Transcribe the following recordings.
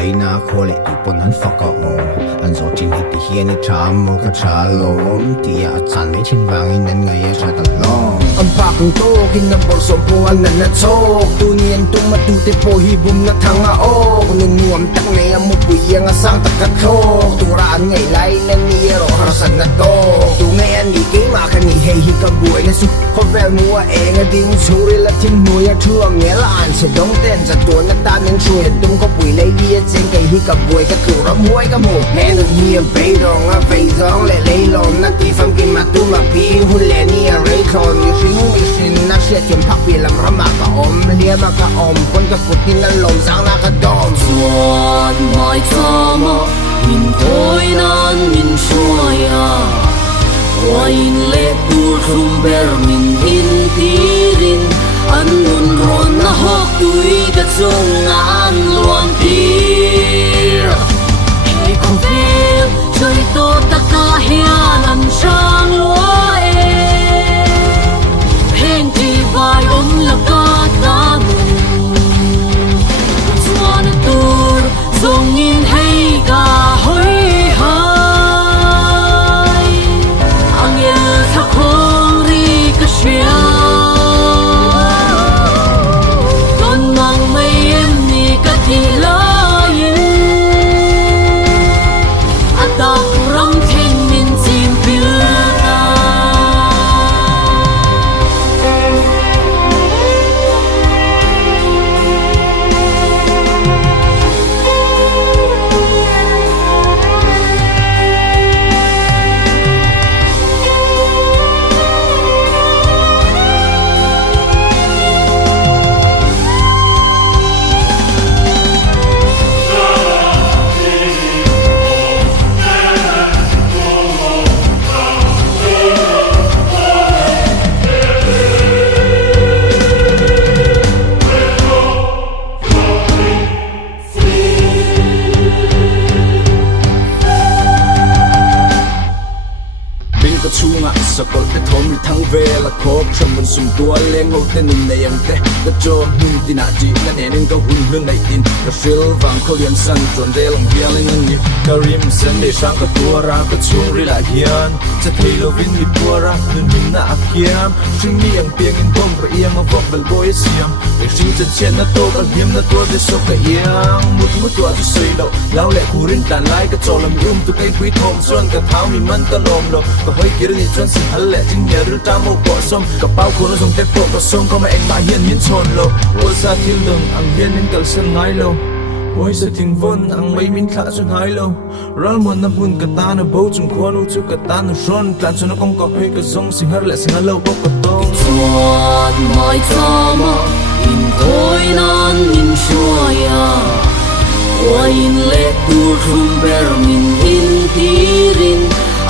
lấy na khô lệ tụ bồn hắn phật cả anh rồi chính hết thì hiền ni trả mô cả trả lốm thì chán mấy trên vàng nên ngày ra tận lo anh phạc tô khi nằm bồn sôm po anh năn năn chok tu niên tu mà tu te po hi bum na thang a o nung nguam tak này một buổi yang a sang tak kat khô tu ran ngày lại nên ni ro har san na to tu ngày anh đi cái mà khani hay hi ka buổi na su khó vel mua eng a ding churi la thim nuôi a thương nghe là anh sẽ đóng tên za tu na ta nên chui tung có buổi lấy đi trên cái hi ka buổi ka tu ra muối ka mu he no hi a bay dong a bay dong le lấy lom na ti pham kin ma tu ma pi hu le ni a ray thon mi sin naเสียจนพักเวลารำมากกะอมเลี้ยมากะอมคนกะกุดกินนั่นลมสางนากะดอมส่วนไม่ทำมินโอยนั้นมินช่วยว่าอินเล็กตูทุ่มเบอร์มินอินทีรินอันนุนร้อนนะฮอกตุยกะจงงานล้วนทีให้คนเฟียช่วยโตตะกะเฮียนันช่างลัวเอเพลงที่บายอมละกาตามุชวนตูรทรงยินให้กาหอยหายอังเยลทักคงรีกะเชียตอนมังไม่เอ็มนี่กะทีลายินอาตาคุรังเทนมินจิมพิลตาสกอตแต่ทอมมีทั้งเวลาโคบชมบนสุ่มตัวเลี้ยงเอาแต่หนุ่มในยังเตะกระโจมหุ่นที่นาจีนั่นเองก็หุ่นเรื่องในดินกระฟิลฟังเขาเรียนสั้นจนเรื่องเฮียเลยนั่นนี่กระริมเส้นได้ช่างกับตัวรักกับช่วงริลาเฮียนจะที่เราวินมีตัวรักนั่นมีหน้าเกียมชิงนี่ยังเปียงยังบ่มกระเอียงมาบอกเบลโบยเสียมแต่ชิงจะเชียนนะโตกันเฮียมนะตัวได้สกกระเอียงมุดตัวที่สวยเราแล้วแหละคู่รินตันไล่กระโจมลำรุ่มตัวไอ้คุยทอมส่วนกระเท้ามีมันตะลมเราก็ห้อยกินนี่จนสิฮัลแหละจริงเนี่ยหรือตามโมกส้มกระเป๋าคนส่งเต็มโต๊ะก็ส่งก็มาเองมาเฮียนมินชนโลโอ้ซาทิลดึงอังเฮียนมินกัลเซนไงโลโอ้ยสะทิ้งวนอังไม่มินขาจนหายโลรัลมันน้ำหุ่นกระตานะโบจงควรอุจุกระตานะชนการชนกงก็ให้กระส่งสิงหาและสิงหาโลกก็ต้องส่วนไม่ทำอินโอยนั้นมินช่วยว่าอินเล็กตูทุ่มเบอร์มินอินทีริน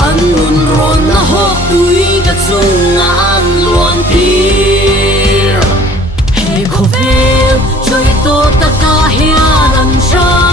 อันนุนร้อนนะฮอกตุยกะจงงานล้วนทีให้คนเฟียช่วยโตตะกะเฮียนันชา